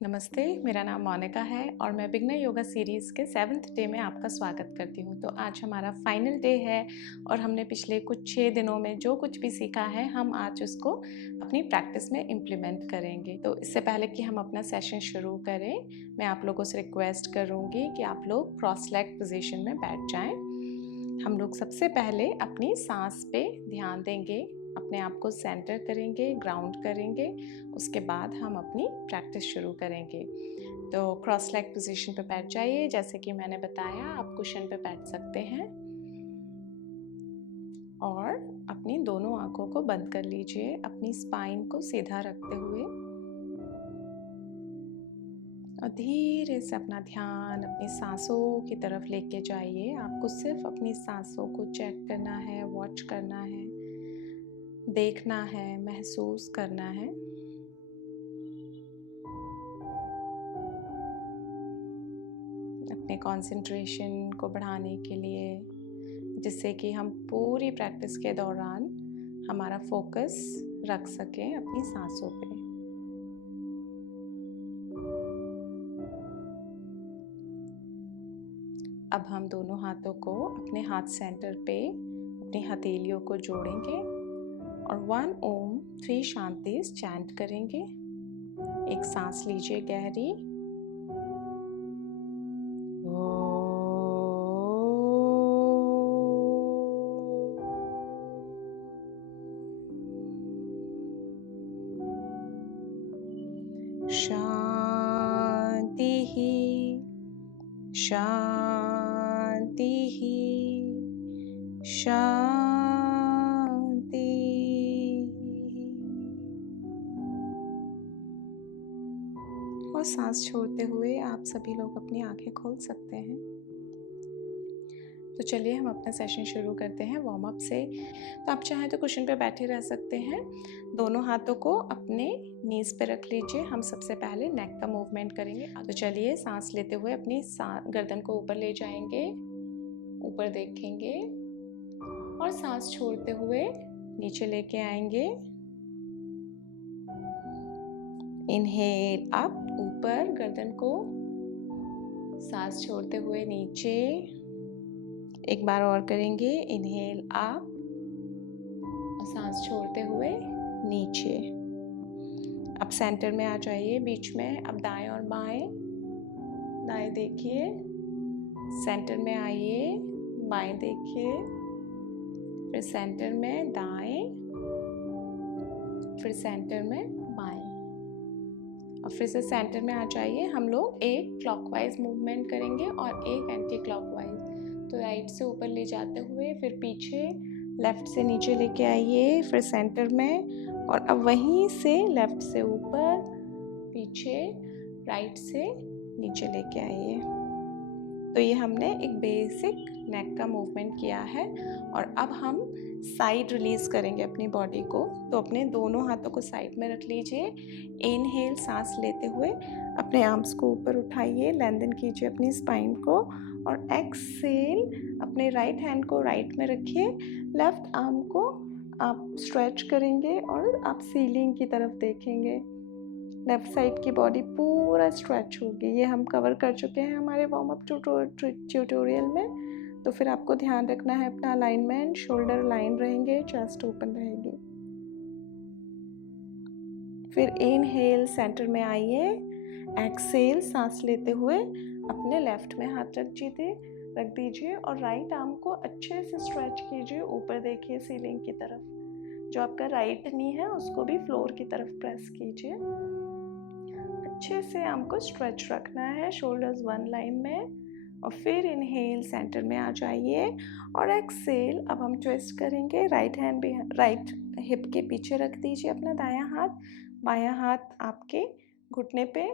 नमस्ते, मेरा नाम मोनिका है और मैं बिगिनर योगा सीरीज़ के 7th डे में आपका स्वागत करती हूँ। तो आज हमारा फाइनल डे है और हमने पिछले कुछ 6 दिनों में जो कुछ भी सीखा है, हम आज उसको अपनी प्रैक्टिस में इम्प्लीमेंट करेंगे। तो इससे पहले कि हम अपना सेशन शुरू करें, मैं आप लोगों से रिक्वेस्ट करूँगी कि आप लोग क्रॉस लेग पोजीशन में बैठ जाएँ। हम लोग सबसे पहले अपनी सांस पे ध्यान देंगे, अपने आप को सेंटर करेंगे, ग्राउंड करेंगे, उसके बाद हम अपनी प्रैक्टिस शुरू करेंगे। तो क्रॉस लेग पोजीशन पे बैठ जाइए। जैसे कि मैंने बताया, आप कुशन पे बैठ सकते हैं और अपनी दोनों आंखों को बंद कर लीजिए, अपनी स्पाइन को सीधा रखते हुए और धीरे से अपना ध्यान अपनी सांसों की तरफ लेके जाइए। आपको सिर्फ अपनी सांसों को चेक करना है, वॉच करना है, देखना है, महसूस करना है। अपने कंसंट्रेशन को बढ़ाने के लिए, जिससे कि हम पूरी प्रैक्टिस के दौरान हमारा फोकस रख सकें अपनी सांसों पे। अब हम दोनों हाथों को अपने हाथ सेंटर पे अपनी हथेलियों को जोड़ेंगे और 1 ओम 3 शांतिस चैंट करेंगे। एक सांस लीजिए गहरी, शांति ही शांति ही शांति। और सांस छोड़ते हुए आप सभी लोग अपनी आंखें खोल सकते हैं। तो चलिए हम अपना सेशन शुरू करते हैं वार्म अप से। तो आप चाहें तो कुशन पे बैठे रह सकते हैं। दोनों हाथों को अपने नीज पे रख लीजिए। हम सबसे पहले नेक का मूवमेंट करेंगे। तो चलिए सांस लेते हुए अपनी गर्दन को ऊपर ले जाएंगे, ऊपर देखेंगे और सांस छोड़ते हुए नीचे लेके आएंगे। इनहेल अप, ऊपर गर्दन को, सांस छोड़ते हुए नीचे। एक बार और करेंगे, इनहेल अप और सांस छोड़ते हुए नीचे। अब सेंटर में आ जाइए, बीच में। अब दाएं और बाएं, दाएं देखिए, सेंटर में आइए, बाएं देखिए, फिर सेंटर में दाएं, फिर सेंटर में बाएं और फिर से सेंटर में आ जाइए। हम लोग एक क्लॉकवाइज मूवमेंट करेंगे और एक एंटी क्लॉकवाइज। तो राइट से ऊपर ले जाते हुए फिर पीछे, लेफ्ट से नीचे लेके आइए, फिर सेंटर में और अब वहीं से लेफ्ट से ऊपर, पीछे, राइट से नीचे लेके आइए। तो ये हमने एक बेसिक नेक का मूवमेंट किया है और अब हम साइड रिलीज करेंगे अपनी बॉडी को। तो अपने दोनों हाथों को साइड में रख लीजिए। इनहेल सांस लेते हुए अपने आर्म्स को ऊपर उठाइए, लेंथन कीजिए अपनी स्पाइन को और एक्सहेल अपने राइट हैंड को राइट में रखिए। लेफ्ट आर्म को आप स्ट्रेच करेंगे और आप सीलिंग की तरफ देखेंगे। लेफ्ट साइड की बॉडी पूरा स्ट्रेच होगी। ये हम कवर कर चुके हैं हमारे वार्म अप ट्यूटोरियल में। तो फिर आपको ध्यान रखना है अपना अलाइनमेंट, शोल्डर लाइन रहेंगे, चेस्ट ओपन रहेगी। फिर इनहेल सेंटर में आइए, एक्सहेल सांस लेते हुए अपने लेफ्ट में हाथ रख दीजिए और राइट आर्म को अच्छे से स्ट्रेच कीजिए, ऊपर देखिए सीलिंग की तरफ। जो आपका राइट नी है उसको भी फ्लोर की तरफ प्रेस कीजिए। अच्छे से आर्म को स्ट्रेच रखना है, शोल्डर्स वन लाइन में। और फिर इनहेल सेंटर में आ जाइए और एक्सहेल अब हम ट्विस्ट करेंगे। राइट हैंड भी राइट हिप के पीछे रख दीजिए अपना दायां हाथ, बायां हाथ आपके घुटने पे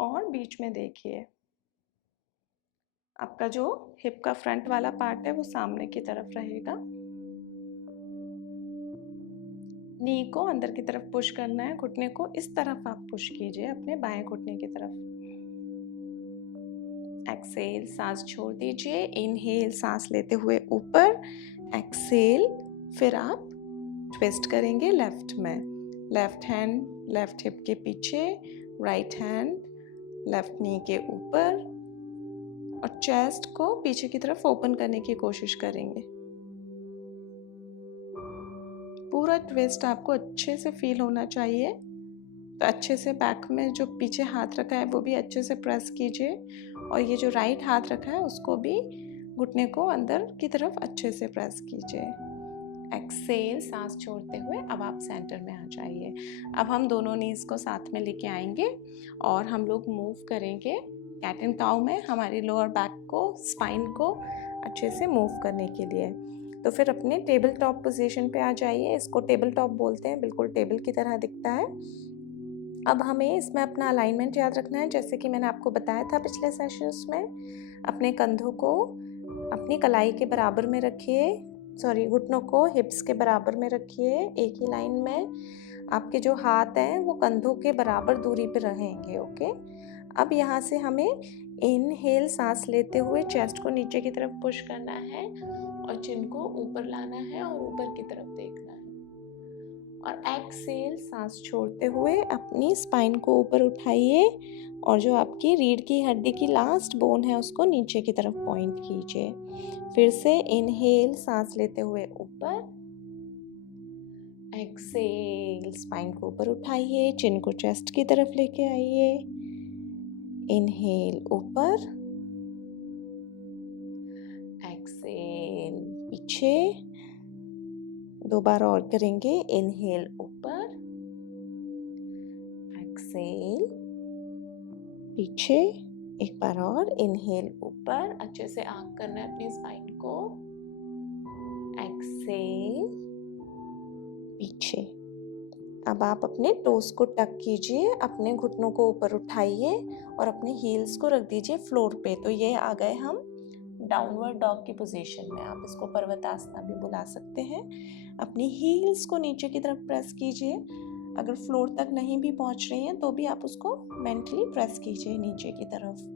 और बीच में देखिए। आपका जो हिप का फ्रंट वाला पार्ट है वो सामने की तरफ रहेगा। नी को अंदर की तरफ पुश करना है, घुटने को इस तरफ आप पुश कीजिए, अपने बाएं घुटने की तरफ। एक्सहेल सांस छोड़ दीजिए, इनहेल सांस लेते हुए ऊपर, एक्सहेल फिर आप ट्विस्ट करेंगे लेफ्ट में। लेफ्ट हैंड लेफ्ट हिप के पीछे, राइट हैंड लेफ्ट नी के ऊपर और चेस्ट को पीछे की तरफ ओपन करने की कोशिश करेंगे। पूरा ट्विस्ट आपको अच्छे से फील होना चाहिए। तो अच्छे से बैक में जो पीछे हाथ रखा है वो भी अच्छे से प्रेस कीजिए और ये जो राइट हाथ रखा है उसको भी घुटने को अंदर की तरफ अच्छे से प्रेस कीजिए। एक्सेल, सांस छोड़ते हुए अब आप सेंटर में आ जाइए। अब हम दोनों नीज को साथ में लेके आएंगे और हम लोग मूव करेंगे कैट एंड काउ में हमारी लोअर बैक को, स्पाइन को अच्छे से मूव करने के लिए। तो फिर अपने टेबल टॉप पोजीशन पे आ जाइए। इसको टेबल टॉप बोलते हैं, बिल्कुल टेबल की तरह दिखता है। अब हमें इसमें अपना अलाइनमेंट याद रखना है, जैसे कि मैंने आपको बताया था पिछले सेशंस में। अपने कंधों को अपनी कलाई के बराबर में रखिए, घुटनों को हिप्स के बराबर में रखिए, एक ही लाइन में। आपके जो हाथ हैं वो कंधों के बराबर दूरी पे रहेंगे। ओके, अब यहाँ से हमें इनहेल सांस लेते हुए चेस्ट को नीचे की तरफ पुश करना है और चिन को ऊपर लाना है और ऊपर की तरफ देखना है। और एक्सेल, सांस छोड़ते हुए अपनी स्पाइन को ऊपर उठाइए और जो आपकी रीढ़ की हड्डी की लास्ट बोन है उसको नीचे की तरफ पॉइंट कीजिए। फिर से इनहेल, सांस लेते हुए ऊपर, एक्सेल, स्पाइन को ऊपर उठाइए, चिन को चेस्ट की तरफ लेके आइए। इनहेल ऊपर, एक्सेल पीछे, 2 बार और करेंगे। इनहेल ऊपर, एक्सेल पीछे, एक बार और। इनहेल ऊपर, अच्छे से आंक करना है अपनी स्पाइन को, एक्सेल पीछे। अब आप अपने टोस को टक कीजिए, अपने घुटनों को ऊपर उठाइए और अपने हील्स को रख दीजिए फ्लोर पे। तो ये आ गए हम डाउनवर्ड डॉग की पोजीशन में। आप इसको पर्वतासना भी बुला सकते हैं। अपनी हील्स को नीचे की तरफ प्रेस कीजिए। अगर फ्लोर तक नहीं भी पहुंच रही हैं तो भी आप उसको मेंटली प्रेस कीजिए नीचे की तरफ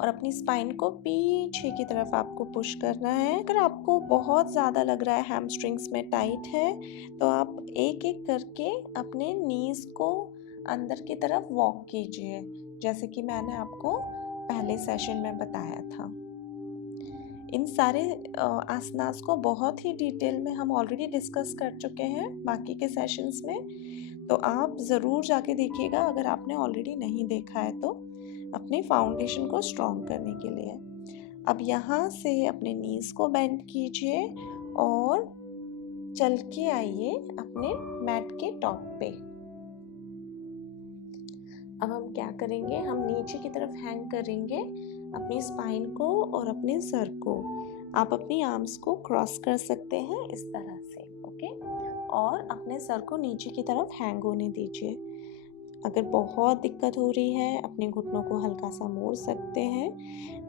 और अपनी स्पाइन को पीछे की तरफ आपको पुश करना है। अगर आपको बहुत ज़्यादा लग रहा है हैमस्ट्रिंग्स में टाइट है तो आप एक एक करके अपने नीज को अंदर की तरफ वॉक कीजिए, जैसे कि मैंने आपको पहले सेशन में बताया था। इन सारे आसनास को बहुत ही डिटेल में हम ऑलरेडी डिस्कस कर चुके हैं बाकी के सेशंस में, तो आप ज़रूर जाके देखिएगा अगर आपने ऑलरेडी नहीं देखा है तो, अपने फाउंडेशन को स्ट्रॉन्ग करने के लिए। अब यहाँ से अपने नीज को बेंड कीजिए और चल के आइए अपने मैट के टॉप पे। अब हम क्या करेंगे, हम नीचे की तरफ हैंग करेंगे अपनी स्पाइन को और अपने सर को। आप अपनी आर्म्स को क्रॉस कर सकते हैं इस तरह से। ओके, और अपने सर को नीचे की तरफ हैंग होने दीजिए। अगर बहुत दिक्कत हो रही है अपने घुटनों को हल्का सा मोड़ सकते हैं,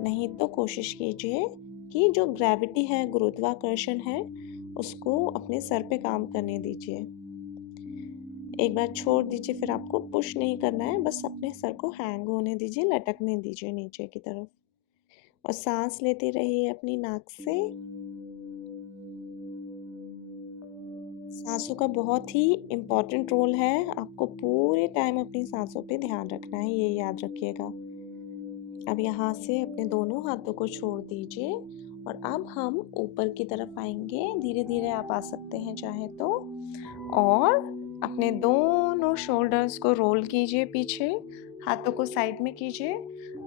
नहीं तो कोशिश कीजिए कि जो ग्रेविटी है, गुरुत्वाकर्षण है, उसको अपने सर पे काम करने दीजिए। एक बार छोड़ दीजिए, फिर आपको पुश नहीं करना है, बस अपने सर को हैंग होने दीजिए, लटकने दीजिए नीचे की तरफ और सांस लेते रहिए अपनी नाक से। सांसों का बहुत ही इम्पोर्टेंट रोल है, आपको पूरे टाइम अपनी सांसों पे ध्यान रखना है, ये याद रखिएगा। अब यहाँ से अपने दोनों हाथों को छोड़ दीजिए और अब हम ऊपर की तरफ आएंगे। धीरे धीरे आप आ सकते हैं चाहे तो, और अपने दोनों शोल्डर्स को रोल कीजिए पीछे, हाथों को साइड में कीजिए।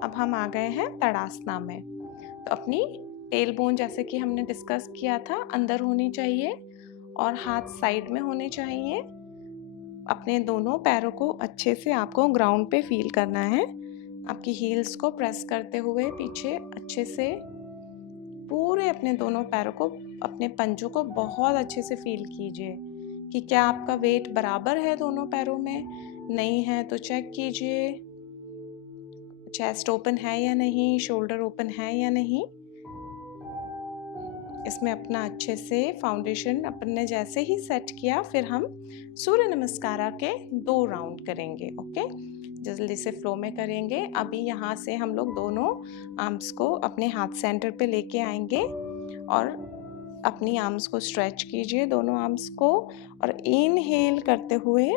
अब हम आ गए हैं तड़ासना में। तो अपनी टेल बोन, जैसे कि हमने डिस्कस किया था, अंदर होनी चाहिए और हाथ साइड में होने चाहिए। अपने दोनों पैरों को अच्छे से आपको ग्राउंड पे फील करना है। आपकी हील्स को प्रेस करते हुए पीछे अच्छे से पूरे अपने दोनों पैरों को, अपने पंजों को बहुत अच्छे से फील कीजिए कि क्या आपका वेट बराबर है दोनों पैरों में। नहीं है तो चेक कीजिए, चेस्ट ओपन है या नहीं, शोल्डर ओपन है या नहीं। इसमें अपना अच्छे से फाउंडेशन अपन ने जैसे ही सेट किया, फिर हम सूर्य नमस्कार के 2 राउंड करेंगे। ओके, जल्दी से फ्लो में करेंगे। अभी यहाँ से हम लोग दोनों आर्म्स को अपने हाथ सेंटर पे लेके आएंगे और अपनी आर्म्स को स्ट्रेच कीजिए, दोनों आर्म्स को, और इनहेल करते हुए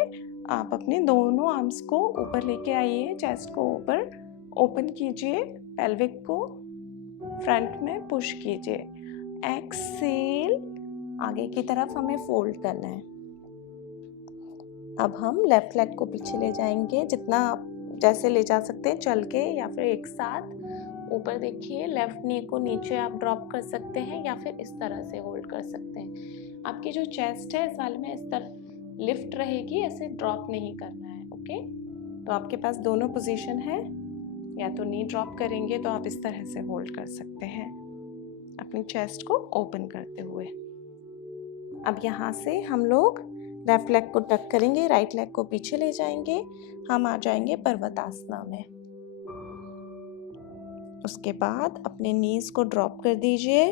आप अपने दोनों आर्म्स को ऊपर लेके आइए, चेस्ट को ऊपर ओपन कीजिए, पेल्विक को फ्रंट में पुश कीजिए। एक्सेल, आगे की तरफ हमें फोल्ड करना है। अब हम लेफ्ट लेग को पीछे ले जाएंगे, जितना आप जैसे ले जा सकते हैं, चल के या फिर एक साथ। ऊपर देखिए, लेफ्ट नी को नीचे आप ड्रॉप कर सकते हैं या फिर इस तरह से होल्ड कर सकते हैं। आपकी जो चेस्ट है इस वाले में इस तरह लिफ्ट रहेगी, ऐसे ड्रॉप नहीं करना है। ओके, तो आपके पास दोनों पोजीशन है, या तो नी ड्रॉप करेंगे तो आप इस तरह से होल्ड कर सकते हैं अपनी चेस्ट को ओपन करते हुए। अब यहाँ से हम लोग लेफ्ट लेग को टक करेंगे, राइट लेग को पीछे ले जाएंगे, हम आ जाएंगे पर्वतासना में। उसके बाद अपने नीज को ड्रॉप कर दीजिए,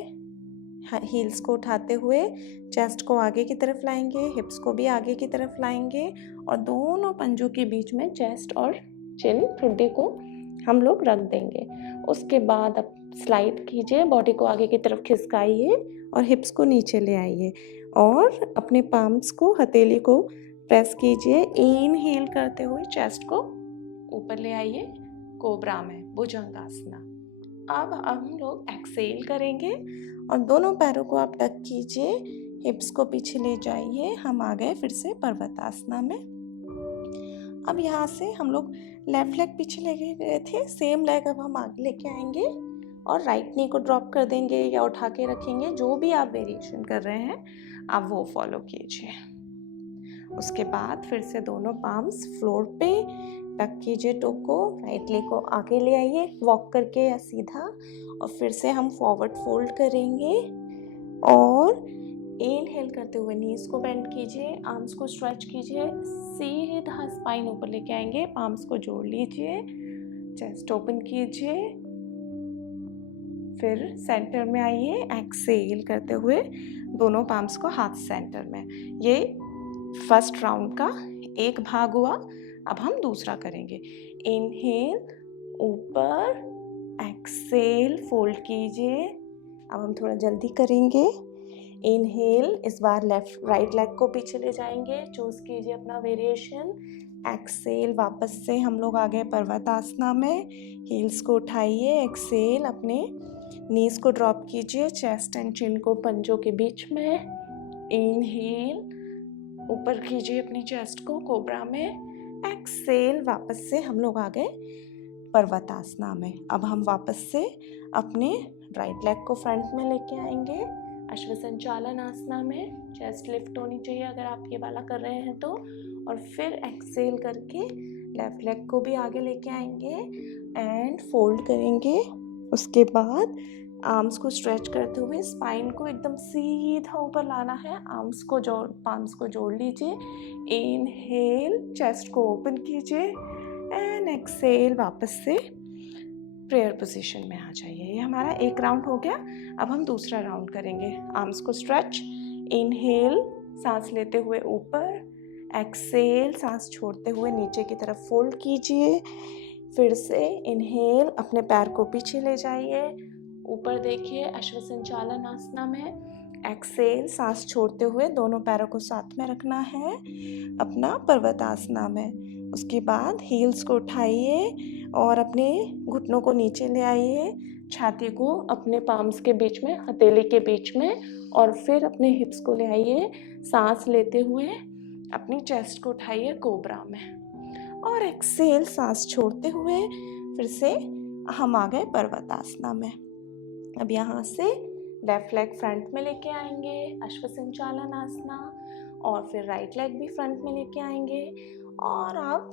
हील्स को उठाते हुए चेस्ट को आगे की तरफ लाएंगे, हिप्स को भी आगे की तरफ लाएंगे और दोनों पंजों के बीच में चेस्ट और चिन ठुड्डी को हम लोग रख देंगे। उसके बाद अब स्लाइड कीजिए, बॉडी को आगे की तरफ खिसकाइए और हिप्स को नीचे ले आइए और अपने पाम्स को, हथेली को प्रेस कीजिए। इनहेल करते हुए चेस्ट को ऊपर ले आइए, कोबरा में, भुजंगासना। अब हम लोग एक्सेल करेंगे और दोनों पैरों को आप टक कीजिए, हिप्स को पीछे ले जाइए। हम आ गए फिर से पर्वतासना में। अब यहाँ से हम लोग लेफ्ट लेग पीछे ले गए थे, सेम लेग अब हम आगे लेके आएंगे और राइट नी को ड्रॉप कर देंगे या उठा के रखेंगे। जो भी आप वेरिएशन कर रहे हैं आप वो फॉलो कीजिए। उसके बाद फिर से दोनों पाम्स फ्लोर पे टक कीजिए, टो को, राइट लेग को आगे ले आइए वॉक करके या सीधा, और फिर से हम फॉरवर्ड फोल्ड करेंगे और इनहेल करते हुए नीज को बेंड कीजिए, आर्म्स को स्ट्रेच कीजिए, सीधा स्पाइन ऊपर लेके आएंगे, पाम्स को जोड़ लीजिए, चेस्ट ओपन कीजिए, फिर सेंटर में आइए, एक्सेल करते हुए दोनों पाम्स को हाथ सेंटर में। ये फर्स्ट राउंड का एक भाग हुआ। अब हम दूसरा करेंगे। इनहेल ऊपर, एक्सेल फोल्ड कीजिए। अब हम थोड़ा जल्दी करेंगे। इनहेल, इस बार राइट लेग को पीछे ले जाएंगे, चूज कीजिए अपना वेरिएशन। एक्सेल, वापस से हम लोग आ गए पर्वतासना में। हील्स को उठाइए, एक्सेल, अपने नीज को ड्रॉप कीजिए, चेस्ट एंड चिन को पंजों के बीच में। इनहेल, ऊपर कीजिए अपनी चेस्ट को कोबरा में। एक्सेल, वापस से हम लोग आ गए पर्वतासना में। अब हम वापस से अपने राइट लेग को फ्रंट में लेके आएंगे, अश्वसंचालन आसना में। चेस्ट लिफ्ट होनी चाहिए अगर आप ये वाला कर रहे हैं तो। और फिर एक्सेल करके लेफ्ट लेग को भी आगे लेके आएंगे एंड फोल्ड करेंगे। उसके बाद आर्म्स को स्ट्रेच करते हुए स्पाइन को एकदम सीधा ऊपर लाना है। पाम्स को जोड़ लीजिए। इनहेल, चेस्ट को ओपन कीजिए एंड एक्सेल, वापस से प्रेयर पोजीशन में आ जाइए। ये हमारा एक राउंड हो गया। अब हम दूसरा राउंड करेंगे। आर्म्स को स्ट्रेच, इनहेल, सांस लेते हुए ऊपर, एक्सेल, सांस छोड़ते हुए नीचे की तरफ फोल्ड कीजिए। फिर से इनहेल, अपने पैर को पीछे ले जाइए, ऊपर देखिए अश्वसंचालन आसना में। एक्सेल, सांस छोड़ते हुए दोनों पैरों को साथ में रखना है अपना पर्वतासना में। उसके बाद हील्स को उठाइए और अपने घुटनों को नीचे ले आइए, छाती को अपने पाम्स के बीच में, हथेली के बीच में, और फिर अपने हिप्स को ले आइए। सांस लेते हुए अपनी चेस्ट को उठाइए कोबरा में और एक्सेल, सांस छोड़ते हुए फिर से हम आ गए पर्वतासना में। अब यहाँ से लेफ्ट लेग फ्रंट में लेके आएंगे, अश्वसंचालन आसना, और फिर राइट लेग भी फ्रंट में लेके आएंगे और आप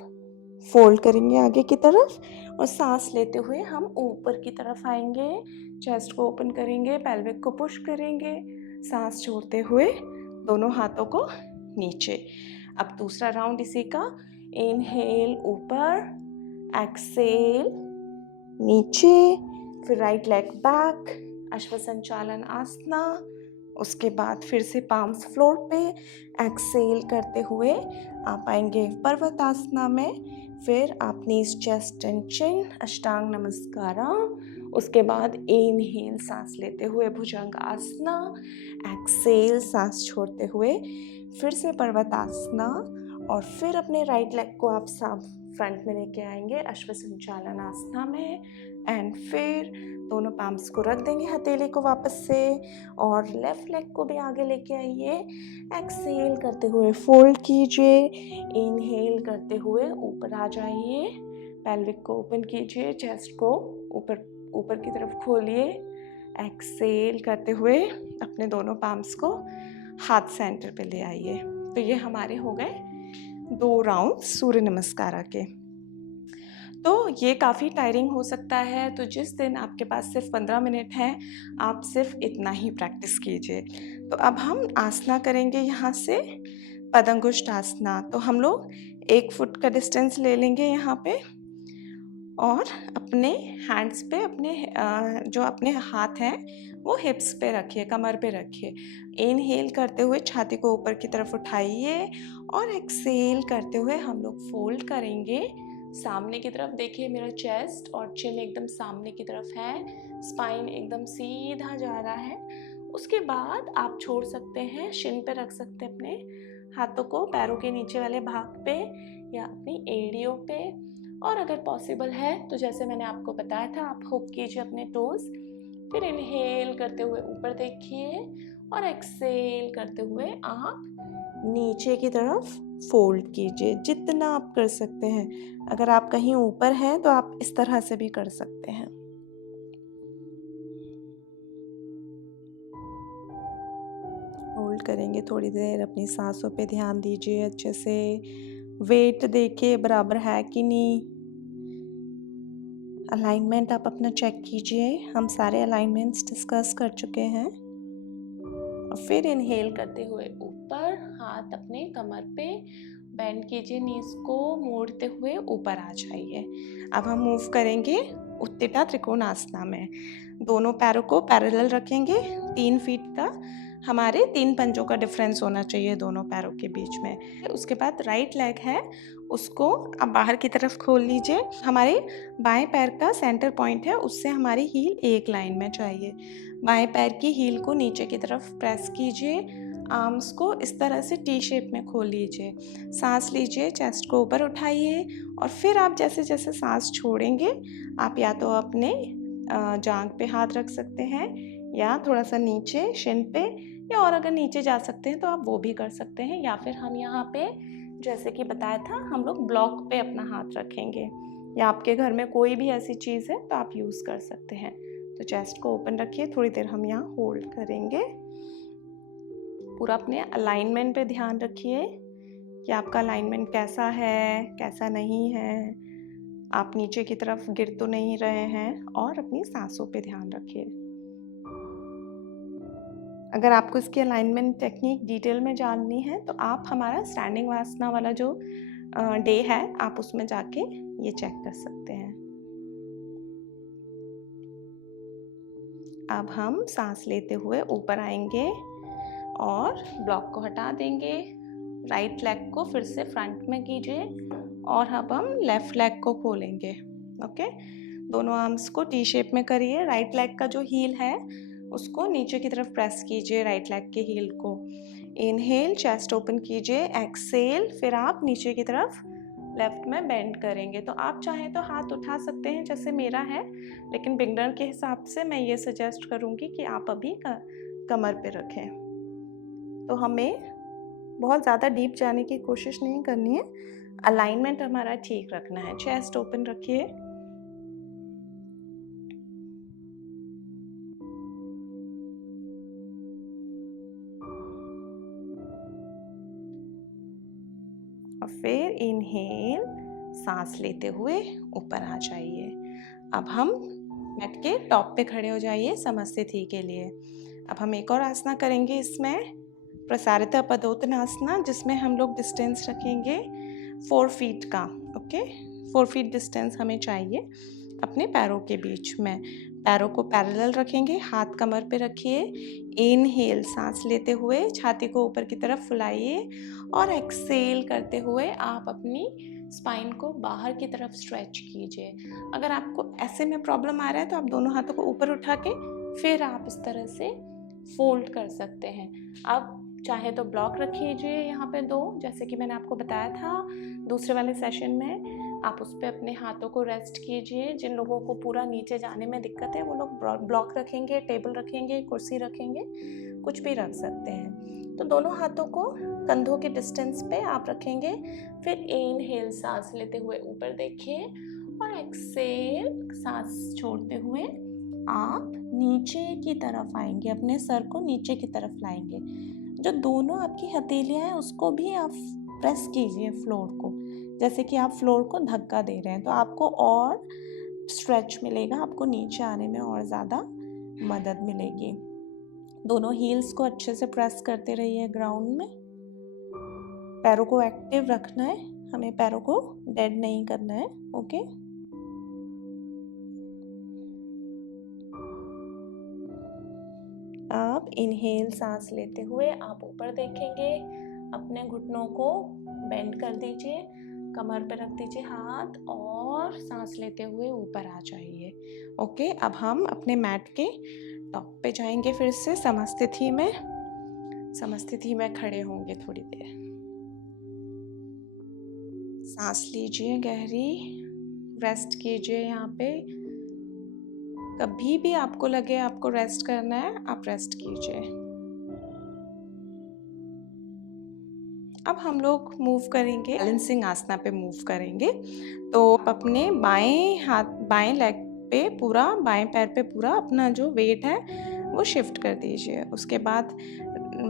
फोल्ड करेंगे आगे की तरफ और सांस लेते हुए हम ऊपर की तरफ आएंगे, चेस्ट को ओपन करेंगे, पेल्विक को पुश करेंगे, सांस छोड़ते हुए दोनों हाथों को नीचे। अब दूसरा राउंड इसी का। इनहेल ऊपर, एक्सेल नीचे, फिर राइट लेग बैक, अश्वसंचालन आसना। उसके बाद फिर से पाम्स फ्लोर पे, एक्सेल करते हुए आप आएंगे पर्वतासना में। फिर आप नीज, चेस्ट एंड चिन, अष्टांग नमस्कारा। उसके बाद इनहेल, सांस लेते हुए भुजंग आसना, एक्सेल, सांस छोड़ते हुए फिर से पर्वतासना, और फिर अपने राइट लेग को आप फ्रंट में लेके आएंगे अश्वसंचालन आसना में। एंड फिर दोनों पाम्स को रख देंगे हथेली को वापस से, और लेफ्ट लेग को भी आगे लेके आइए। एक्सहेल करते हुए फोल्ड कीजिए, इनहेल करते हुए ऊपर आ जाइए, पेल्विक को ओपन कीजिए, चेस्ट को ऊपर ऊपर की तरफ खोलिए। एक्सहेल करते हुए अपने दोनों पाम्स को हाथ सेंटर पे ले आइए। तो ये हमारे हो गए 2 राउंड सूर्य नमस्कार के। तो ये काफ़ी टायरिंग हो सकता है, तो जिस दिन आपके पास सिर्फ 15 मिनट हैं, आप सिर्फ इतना ही प्रैक्टिस कीजिए। तो अब हम आसना करेंगे यहाँ से, पदंगुष्ठ आसना। तो हम लोग 1 फुट का डिस्टेंस ले लेंगे यहाँ पे, और अपने हैंड्स पे जो अपने हाथ हैं वो हिप्स पे रखिए, कमर पे रखिए। इनहेल करते हुए छाती को ऊपर की तरफ उठाइए, और एक्सहेल करते हुए हम लोग फोल्ड करेंगे सामने की तरफ। देखिए मेरा चेस्ट और चिन एकदम सामने की तरफ है, स्पाइन एकदम सीधा जा रहा है। उसके बाद आप छोड़ सकते हैं, शिन पे रख सकते हैं अपने हाथों को, पैरों के नीचे वाले भाग पे या अपनी एड़ियों पे। और अगर पॉसिबल है तो जैसे मैंने आपको बताया था, आप हुक कीजिए अपने टोज। फिर इनहेल करते हुए ऊपर देखिए, और एक्सहेल करते हुए आप नीचे की तरफ फोल्ड कीजिए, जितना आप कर सकते हैं। अगर आप कहीं ऊपर हैं तो आप इस तरह से भी कर सकते हैं। होल्ड करेंगे थोड़ी देर, अपनी सांसों पे ध्यान दीजिए अच्छे से। वेट देखिए बराबर है कि नहीं। अलाइनमेंट आप अपना चेक कीजिए, हम सारे अलाइनमेंट्स डिस्कस कर चुके हैं। और फिर इनहेल करते हुए ऊपर, हाथ अपने कमर पे बेंड कीजिए, नीज को मोड़ते हुए ऊपर आ जाइए। अब हम मूव करेंगे उत्तिटा त्रिकोणासना में। दोनों पैरों को पैरेलल रखेंगे, 3 फीट का हमारे 3 पंजों का डिफरेंस होना चाहिए दोनों पैरों के बीच में। उसके बाद राइट लेग है, उसको आप बाहर की तरफ खोल लीजिए। हमारे बाएं पैर का सेंटर पॉइंट है, उससे हमारी हील एक लाइन में चाहिए। बाएं पैर की हील को नीचे की तरफ प्रेस कीजिए, आर्म्स को इस तरह से टी शेप में खोल लीजिए। सांस लीजिए, चेस्ट को ऊपर उठाइए, और फिर आप जैसे जैसे सांस छोड़ेंगे, आप या तो अपने जांघ पे हाथ रख सकते हैं, या थोड़ा सा नीचे शिन पे, या और अगर नीचे जा सकते हैं तो आप वो भी कर सकते हैं। या फिर हम यहाँ पे जैसे कि बताया था, हम लोग ब्लॉक पे अपना हाथ रखेंगे, या आपके घर में कोई भी ऐसी चीज़ है तो आप यूज़ कर सकते हैं। तो चेस्ट को ओपन रखिए, थोड़ी देर हम यहाँ होल्ड करेंगे। पूरा अपने अलाइनमेंट पे ध्यान रखिए कि आपका अलाइनमेंट कैसा है, कैसा नहीं है, आप नीचे की तरफ गिर तो नहीं रहे हैं, और अपनी सांसों पे ध्यान रखिए। अगर आपको इसकी अलाइनमेंट टेक्निक डिटेल में जाननी है तो आप हमारा स्टैंडिंग वासना वाला जो डे है, आप उसमें जाके ये चेक कर सकते हैं। अब हम सांस लेते हुए ऊपर आएंगे और ब्लॉक को हटा देंगे। राइट लेग को फिर से फ्रंट में कीजिए, और अब हम लेफ्ट लेग को खोलेंगे। ओके, दोनों आर्म्स को टी शेप में करिए। राइट लेग का जो हील है उसको नीचे की तरफ प्रेस कीजिए, राइट लेग के हील को। इनहेल, चेस्ट ओपन कीजिए। एक्सहेल, फिर आप नीचे की तरफ लेफ्ट में बेंड करेंगे। तो आप चाहें तो हाथ उठा सकते हैं जैसे मेरा है, लेकिन बिगनर के हिसाब से मैं ये सजेस्ट करूँगी कि आप अभी कमर पे रखें। तो हमें बहुत ज़्यादा डीप जाने की कोशिश नहीं करनी है, अलाइनमेंट हमारा ठीक रखना है। चेस्ट ओपन रखिए। और फिर इनहेल, सांस लेते हुए ऊपर आ जाइए। अब हम मैट के टॉप पे खड़े हो जाइए समस्थिति के लिए। अब हम एक और आसना करेंगे इसमें, प्रसारिता पदोत्तनासना, जिसमें हम लोग डिस्टेंस रखेंगे 4 फीट का। ओके, 4 फीट डिस्टेंस हमें चाहिए अपने पैरों के बीच में। पैरों को पैरेलल रखेंगे, हाथ कमर पे रखिए। इनहेल, सांस लेते हुए छाती को ऊपर की तरफ फुलाइए, और एक्सहेल करते हुए आप अपनी स्पाइन को बाहर की तरफ स्ट्रेच कीजिए। अगर आपको ऐसे में प्रॉब्लम आ रहा है तो आप दोनों हाथों को ऊपर उठा के फिर आप इस तरह से फोल्ड कर सकते हैं। अब चाहे तो ब्लॉक रखिए यहाँ पे 2, जैसे कि मैंने आपको बताया था दूसरे वाले सेशन में। आप उस पर अपने हाथों को रेस्ट कीजिए। जिन लोगों को पूरा नीचे जाने में दिक्कत है वो लोग ब्लॉक रखेंगे, टेबल रखेंगे, कुर्सी रखेंगे, कुछ भी रख सकते हैं। तो दोनों हाथों को कंधों के डिस्टेंस पे आप रखेंगे। फिर इनहेल सांस लेते हुए ऊपर देखिए और एक्सेल सांस छोड़ते हुए आप नीचे की तरफ आएंगे, अपने सर को नीचे की तरफ लाएंगे। जो दोनों आपकी हथेलियां हैं उसको भी आप प्रेस कीजिए फ्लोर को, जैसे कि आप फ्लोर को धक्का दे रहे हैं। तो आपको और स्ट्रेच मिलेगा, आपको नीचे आने में और ज़्यादा मदद मिलेगी। दोनों हील्स को अच्छे से प्रेस करते रहिए ग्राउंड में। पैरों को एक्टिव रखना है, हमें पैरों को डेड नहीं करना है। ओके, आप इनहेल सांस लेते हुए आप ऊपर देखेंगे। अपने घुटनों को बेंड कर दीजिए, कमर पे रख दीजिए हाथ और सांस लेते हुए ऊपर आ जाइए। ओके, अब हम अपने मैट के टॉप पे जाएंगे। फिर से समस्थिति में खड़े होंगे थोड़ी देर। सांस लीजिए गहरी, रेस्ट कीजिए यहाँ पे। कभी भी आपको लगे आपको रेस्ट करना है, आप रेस्ट कीजिए। अब हम लोग मूव करेंगे, बैलेंसिंग आसना पे मूव करेंगे। तो आप अपने बाएं लेग पे पूरा, बाएं पैर पे पूरा अपना जो वेट है वो शिफ्ट कर दीजिए। उसके बाद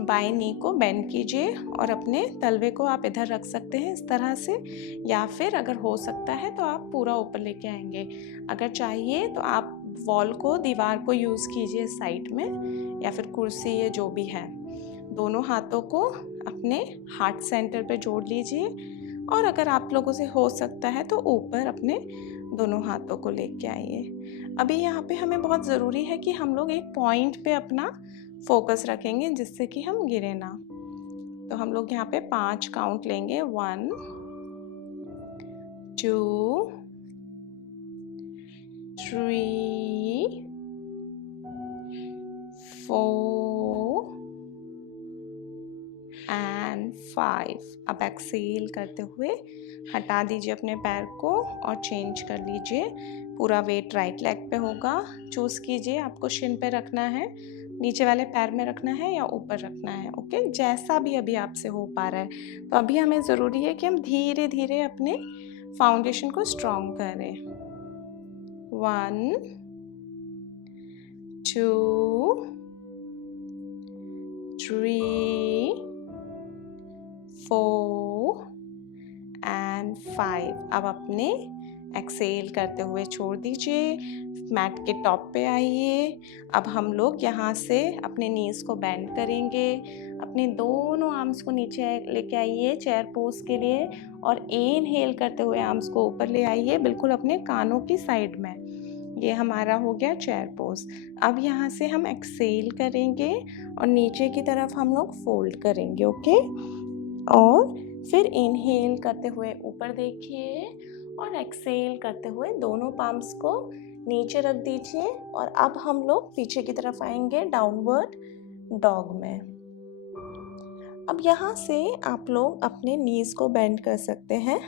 बाएं नी को बेंड कीजिए और अपने तलवे को आप इधर रख सकते हैं इस तरह से, या फिर अगर हो सकता है तो आप पूरा ऊपर लेके आएंगे। अगर चाहिए तो आप वॉल को, दीवार को यूज़ कीजिए साइड में, या फिर कुर्सी, ये जो भी है। दोनों हाथों को अपने हार्ट सेंटर पे जोड़ लीजिए और अगर आप लोगों से हो सकता है तो ऊपर अपने दोनों हाथों को लेके आइए। अभी यहाँ पे हमें बहुत ज़रूरी है कि हम लोग एक पॉइंट पे अपना फोकस रखेंगे जिससे कि हम गिरे ना। तो हम लोग यहाँ पे 5 काउंट लेंगे। 1 2 3 4 and 5। अब एक्सेल करते हुए हटा दीजिए अपने पैर को और चेंज कर लीजिए। पूरा वेट राइट लेग पे होगा। चूज़ कीजिए आपको शिन पे रखना है, नीचे वाले पैर में रखना है या ऊपर रखना है। ओके, जैसा भी अभी आपसे हो पा रहा है। तो अभी हमें ज़रूरी है कि हम धीरे धीरे अपने फाउंडेशन को स्ट्रॉन्ग करें। 1 2 3 4 and 5। अब अपने एक्सेल करते हुए छोड़ दीजिए, मैट के टॉप पे आइए। अब हम लोग यहाँ से अपने नीज को बेंड करेंगे, अपने दोनों आर्म्स को नीचे लेके आइए चेयर पोज के लिए और इनहेल करते हुए आर्म्स को ऊपर ले आइए, बिल्कुल अपने कानों की साइड में। ये हमारा हो गया चेयर पोज। अब यहाँ से हम एक्सेल करेंगे और नीचे की तरफ हम लोग फोल्ड करेंगे। ओके, और फिर इनहेल करते हुए ऊपर देखिए और एक्सेल करते हुए दोनों पाम्स को नीचे रख दीजिए और अब हम लोग पीछे की तरफ आएंगे डाउनवर्ड डॉग में। अब यहाँ से आप लोग अपने नीज को बेंड कर सकते हैं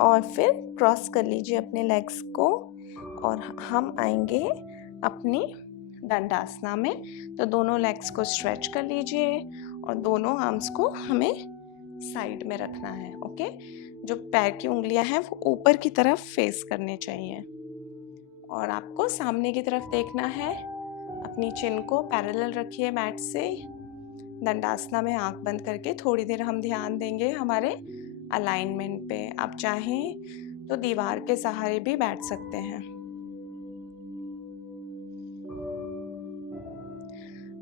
और फिर क्रॉस कर लीजिए अपने लेग्स को और हम आएंगे अपनी दंडासना में। तो दोनों लेग्स को स्ट्रेच कर लीजिए और दोनों आर्म्स को हमें साइड में रखना है। ओके, जो पैर की उंगलियां हैं वो ऊपर की तरफ फेस करने चाहिए और आपको सामने की तरफ देखना है। अपनी चिन को पैरेलल रखिए मैट से। दंडासना में आंख बंद करके थोड़ी देर हम ध्यान देंगे हमारे अलाइनमेंट पे। आप चाहें तो दीवार के सहारे भी बैठ सकते हैं।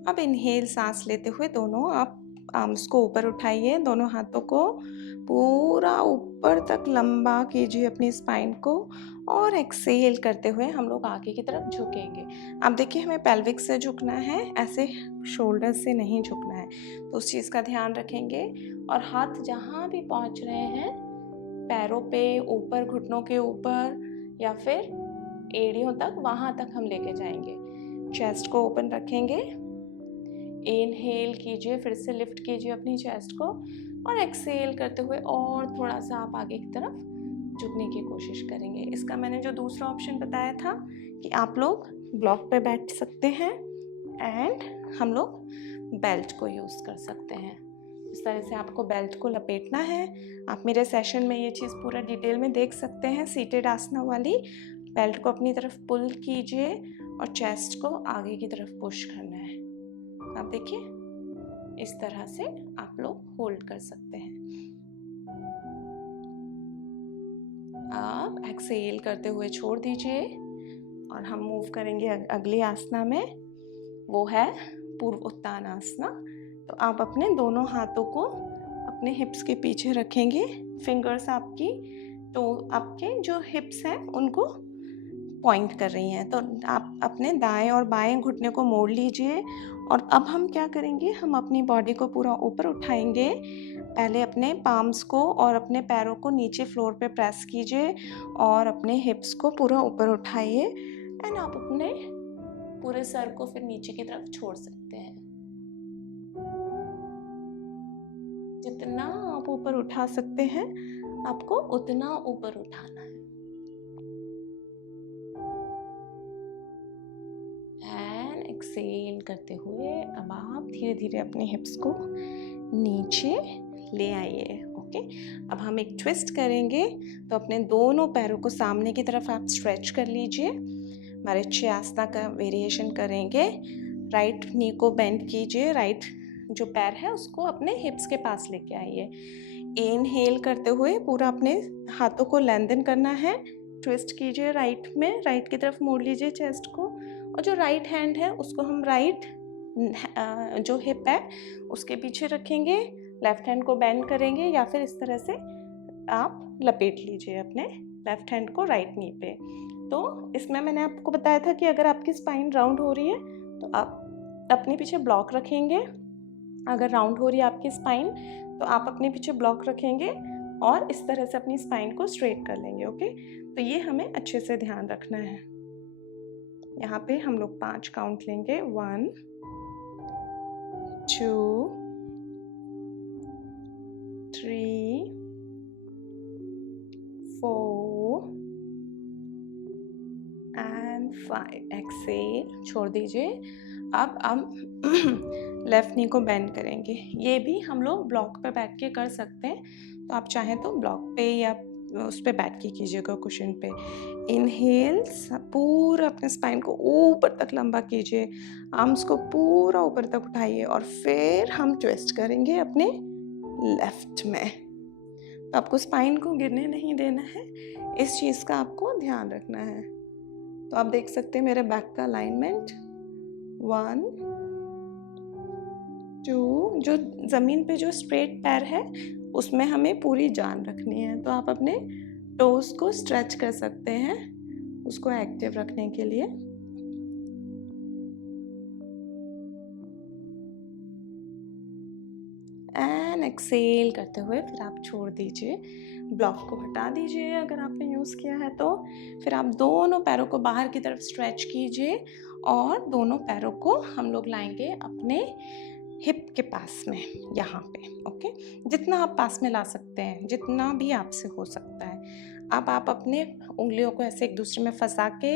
अब इनहेल सांस लेते हुए दोनों आप आर्म्स को ऊपर उठाइए, दोनों हाथों को पूरा ऊपर तक लंबा कीजिए अपनी स्पाइन को और एक्सेल करते हुए हम लोग आगे की तरफ झुकेंगे। अब देखिए हमें पेल्विक से झुकना है, ऐसे शोल्डर से नहीं झुकना है, तो उस चीज़ का ध्यान रखेंगे। और हाथ जहाँ भी पहुँच रहे हैं पैरों पे, ऊपर घुटनों के ऊपर या फिर एड़ियों तक, वहाँ तक हम लेके जाएंगे। चेस्ट को ओपन रखेंगे, इनहेल कीजिए, फिर से लिफ्ट कीजिए अपनी चेस्ट को और एक्सहेल करते हुए और थोड़ा सा आप आगे की तरफ झुकने की कोशिश करेंगे। इसका मैंने जो दूसरा ऑप्शन बताया था कि आप लोग ब्लॉक पे बैठ सकते हैं एंड हम लोग बेल्ट को यूज़ कर सकते हैं। इस तरह से आपको बेल्ट को लपेटना है। आप मेरे सेशन में ये चीज़ पूरा डिटेल में देख सकते हैं। सीटेड आसना वाली बेल्ट को अपनी तरफ पुल कीजिए और चेस्ट को आगे की तरफ पुश करना है। आप देखिए इस तरह से आप लोग होल्ड कर सकते हैं। आप एक्सहेल करते हुए छोड़ दीजिए और हम मूव करेंगे अगली आसना में, वो है पूर्व उत्तान आसना। तो आप अपने दोनों हाथों को अपने हिप्स के पीछे रखेंगे। फिंगर्स आपकी तो आपके जो हिप्स हैं उनको पॉइंट कर रही हैं। तो आप अपने दाएं और बाएं घुटने को मोड़ लीजिए और अब हम क्या करेंगे, हम अपनी बॉडी को पूरा ऊपर उठाएंगे। पहले अपने पाम्स को और अपने पैरों को नीचे फ्लोर पे प्रेस कीजिए और अपने हिप्स को पूरा ऊपर उठाइए एंड आप अपने पूरे सर को फिर नीचे की तरफ छोड़ सकते हैं। जितना आप ऊपर उठा सकते हैं आपको उतना ऊपर उठाना है। एंड एक्सहेल करते हुए अब आप धीरे धीरे अपने हिप्स को नीचे ले आइए। ओके, अब हम एक ट्विस्ट करेंगे। तो अपने दोनों पैरों को सामने की तरफ आप स्ट्रेच कर लीजिए। मरीचिका आसना का वेरिएशन करेंगे। राइट नी को बेंड कीजिए, राइट जो पैर है उसको अपने हिप्स के पास लेके आइए। इनहेल करते हुए पूरा अपने हाथों को लेंथन करना है। ट्विस्ट कीजिए राइट में, राइट की तरफ मोड़ लीजिए चेस्ट को और जो राइट हैंड है उसको हम राइट जो हिप है उसके पीछे रखेंगे। लेफ्ट हैंड को बेंड करेंगे या फिर इस तरह से आप लपेट लीजिए अपने लेफ्ट हैंड को राइट नी पे। तो इसमें मैंने आपको बताया था कि अगर आपकी स्पाइन राउंड हो रही है तो आप अपने पीछे ब्लॉक रखेंगे। अगर राउंड हो रही है आपकी स्पाइन तो आप अपने पीछे ब्लॉक रखेंगे और इस तरह से अपनी स्पाइन को स्ट्रेट कर लेंगे। ओके, तो ये हमें अच्छे से ध्यान रखना है। यहाँ पे हम लोग 5 काउंट लेंगे। 1 2 3 4 एंड 5। एक्सहेल छोड़ दीजिए। अब हम लेफ्ट नी को बेंड करेंगे। ये भी हम लोग ब्लॉक पे बैठ के कर सकते हैं, तो आप चाहें तो ब्लॉक पे या उस पे बैठ के कीजिएगा, कुशन पे। इनहेल, पूरा अपने स्पाइन को ऊपर तक लंबा कीजिए, आर्म्स को पूरा ऊपर तक उठाइए और फिर हम ट्विस्ट करेंगे अपने लेफ्ट में। तो आपको स्पाइन को गिरने नहीं देना है, इस चीज़ का आपको ध्यान रखना है। तो आप देख सकते हैं मेरे बैक का अलाइनमेंट। 1 2, जो ज़मीन पे जो स्ट्रेट पैर है उसमें हमें पूरी जान रखनी है। तो आप अपने टोस को स्ट्रेच कर सकते हैं उसको एक्टिव रखने के लिए। एंड एक्सहेल करते हुए फिर आप छोड़ दीजिए, ब्लॉक को हटा दीजिए अगर आपने यूज़ किया है तो। फिर आप दोनों पैरों को बाहर की तरफ स्ट्रेच कीजिए और दोनों पैरों को हम लोग लाएंगे अपने हिप के पास में, यहाँ पे। ओके, जितना आप पास में ला सकते हैं, जितना भी आपसे हो सकता है। अब आप अपने उंगलियों को ऐसे एक दूसरे में फंसा के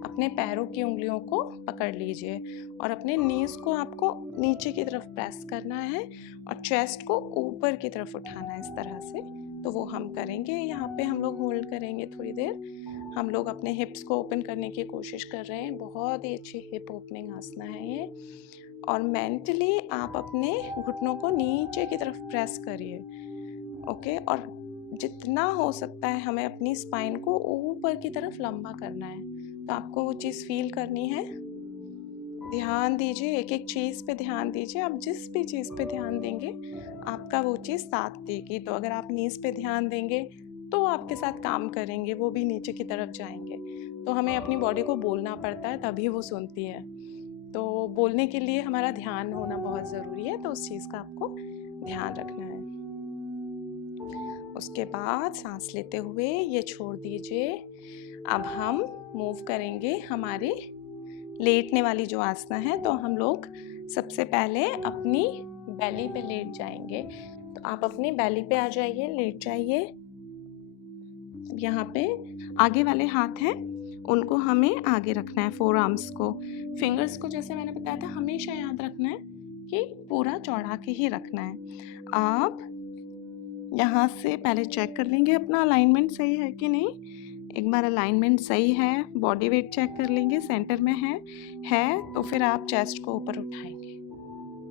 अपने पैरों की उंगलियों को पकड़ लीजिए और अपने नीज को आपको नीचे की तरफ प्रेस करना है और चेस्ट को ऊपर की तरफ उठाना है इस तरह से। तो वो हम करेंगे। यहाँ पे हम लोग होल्ड करेंगे थोड़ी देर। हम लोग अपने हिप्स को ओपन करने की कोशिश कर रहे हैं। बहुत ही अच्छी हिप ओपनिंग आसना है ये। और मेंटली आप अपने घुटनों को नीचे की तरफ प्रेस करिए। ओके, और जितना हो सकता है हमें अपनी स्पाइन को ऊपर की तरफ लंबा करना है। तो आपको वो चीज़ फील करनी है। ध्यान दीजिए, एक एक चीज़ पे ध्यान दीजिए। आप जिस भी चीज़ पे ध्यान देंगे आपका वो चीज़ साथ देगी। तो अगर आप नीज पे ध्यान देंगे तो आपके साथ काम करेंगे, वो भी नीचे की तरफ जाएंगे। तो हमें अपनी बॉडी को बोलना पड़ता है तभी वो सुनती है। तो बोलने के लिए हमारा ध्यान होना बहुत ज़रूरी है। तो उस चीज़ का आपको ध्यान रखना है। उसके बाद सांस लेते हुए ये छोड़ दीजिए। अब हम मूव करेंगे हमारे लेटने वाली जो आसना है, तो हम लोग सबसे पहले अपनी बेली पे लेट जाएंगे। तो आप अपनी बेली पे आ जाइए, लेट जाइए। यहाँ पे आगे वाले हाथ हैं, उनको हमें आगे रखना है, फोर आर्म्स को, फिंगर्स को जैसे मैंने बताया था हमेशा याद रखना है कि पूरा चौड़ा के ही रखना है। आप यहाँ से पहले चेक कर लेंगे अपना अलाइनमेंट सही है कि नहीं। एक बार अलाइनमेंट सही है, बॉडी वेट चेक कर लेंगे सेंटर में है तो फिर आप चेस्ट को ऊपर उठाएंगे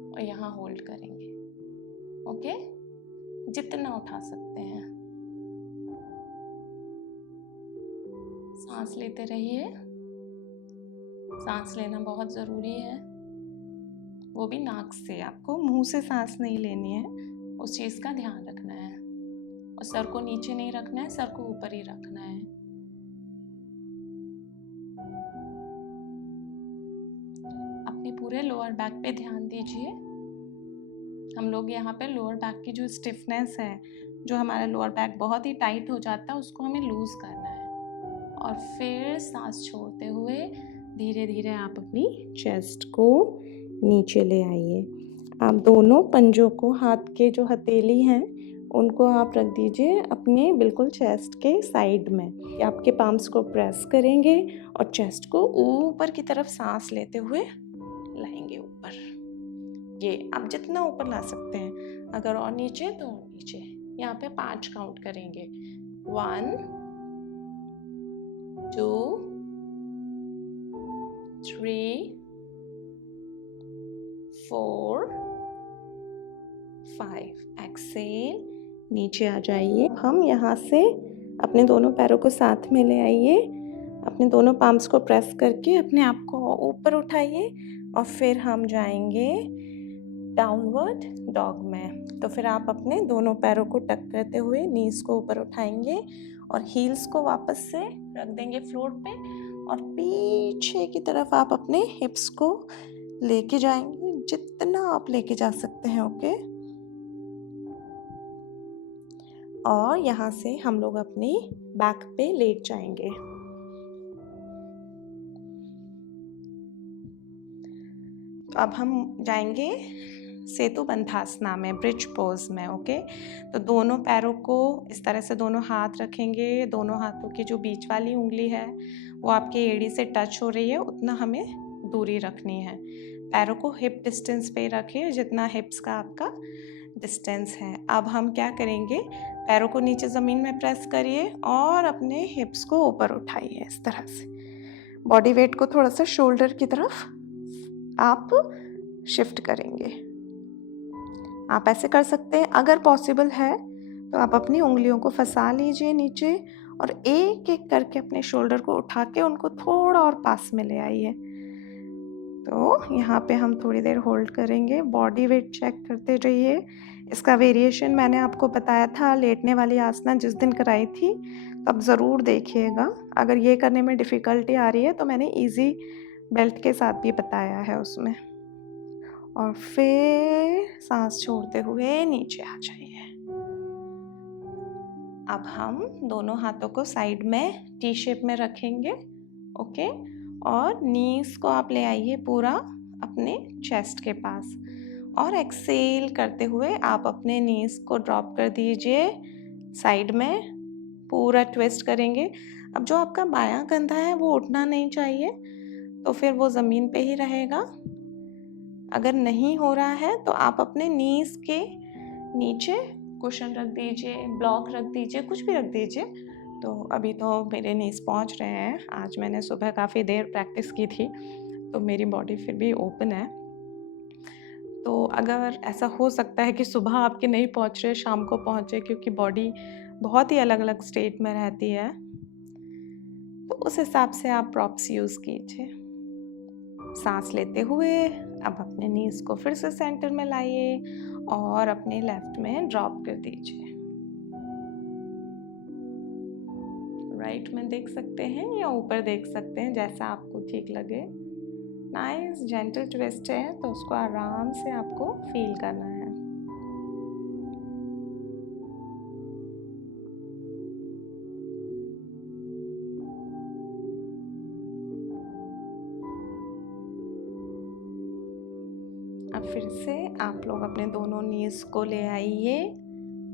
और यहाँ होल्ड करेंगे। ओके, जितना उठा सकते हैं। सांस लेते रहिए, सांस लेना बहुत ज़रूरी है, वो भी नाक से, आपको मुंह से सांस नहीं लेनी है, उस चीज़ का ध्यान रखना है। और सर को नीचे नहीं रखना है, सर को ऊपर ही रखना है। अपने पूरे लोअर बैक पे ध्यान दीजिए। हम लोग यहाँ पे लोअर बैक की जो स्टिफनेस है, जो हमारा लोअर बैक बहुत ही टाइट हो जाता है, उसको हमें लूज करना है। और फिर सांस छोड़ते हुए धीरे धीरे आप अपनी चेस्ट को नीचे ले आइए। आप दोनों पंजों को, हाथ के जो हथेली हैं उनको आप रख दीजिए अपने बिल्कुल चेस्ट के साइड में। आपके पाम्स को प्रेस करेंगे और चेस्ट को ऊपर की तरफ सांस लेते हुए लाएंगे ऊपर। ये आप जितना ऊपर ला सकते हैं, अगर और नीचे तो और नीचे। यहाँ पे 5 काउंट करेंगे, 1 2 3 4 5। एक्सेल, नीचे आ जाइए। हम यहाँ से अपने दोनों पैरों को साथ में ले आइए, अपने दोनों पाम्स को प्रेस करके अपने आप को ऊपर उठाइए और फिर हम जाएंगे डाउनवर्ड डॉग में। तो फिर आप अपने दोनों पैरों को टक करते हुए नीज को ऊपर उठाएंगे और हील्स को वापस से रख देंगे फ्लोर पे और पीछे की तरफ आप अपने हिप्स को लेके जाएंगे, जितना आप लेके जा सकते हैं। ओके, और यहाँ से हम लोग अपनी बैक पे लेट जाएंगे। तो अब हम जाएंगे सेतु बंधासना में, ब्रिज पोज में। ओके, तो दोनों पैरों को इस तरह से दोनों हाथ रखेंगे। दोनों हाथों की जो बीच वाली उंगली है वो आपके एड़ी से टच हो रही है, उतना हमें दूरी रखनी है। पैरों को हिप डिस्टेंस पे रखिए, जितना हिप्स का आपका डिस्टेंस है। अब हम क्या करेंगे, पैरों को नीचे ज़मीन में प्रेस करिए और अपने हिप्स को ऊपर उठाइए इस तरह से। बॉडी वेट को थोड़ा सा शोल्डर की तरफ आप शिफ्ट करेंगे। आप ऐसे कर सकते हैं, अगर पॉसिबल है तो आप अपनी उंगलियों को फंसा लीजिए नीचे और एक एक करके अपने शोल्डर को उठा के उनको थोड़ा और पास में ले आइए। तो यहाँ पे हम थोड़ी देर होल्ड करेंगे, बॉडी वेट चेक करते रहिए। इसका वेरिएशन मैंने आपको बताया था लेटने वाली आसना जिस दिन कराई थी, तब ज़रूर देखिएगा। अगर ये करने में डिफ़िकल्टी आ रही है तो मैंने इजी बेल्ट के साथ भी बताया है उसमें। और फिर सांस छोड़ते हुए नीचे आ जाइए। अब हम दोनों हाथों को साइड में टी शेप में रखेंगे। ओके, और नीज को आप ले आइए पूरा अपने चेस्ट के पास और एक्सेल करते हुए आप अपने नीज को ड्रॉप कर दीजिए साइड में, पूरा ट्विस्ट करेंगे। अब जो आपका बायां कंधा है वो उठना नहीं चाहिए, तो फिर वो ज़मीन पे ही रहेगा। अगर नहीं हो रहा है तो आप अपने नीज के नीचे कुशन रख दीजिए, ब्लॉक रख दीजिए, कुछ भी रख दीजिए। तो अभी तो मेरे नीज पहुंच रहे हैं, आज मैंने सुबह काफ़ी देर प्रैक्टिस की थी तो मेरी बॉडी फिर भी ओपन है। तो अगर ऐसा हो सकता है कि सुबह आपके नहीं पहुंच रहे, शाम को पहुंचे, क्योंकि बॉडी बहुत ही अलग अलग स्टेट में रहती है, तो उस हिसाब से आप प्रॉप्स यूज़ कीजिए। सांस लेते हुए अब अपने नीज को फिर से सेंटर में लाइए और अपने लेफ्ट में ड्रॉप कर दीजिए। राइट में देख सकते हैं या ऊपर देख सकते हैं, जैसा आपको ठीक लगे। नाइस जेंटल ट्विस्ट है, तो उसको आराम से आपको फील करना है। अब फिर से आप लोग अपने दोनों नीज को ले आइए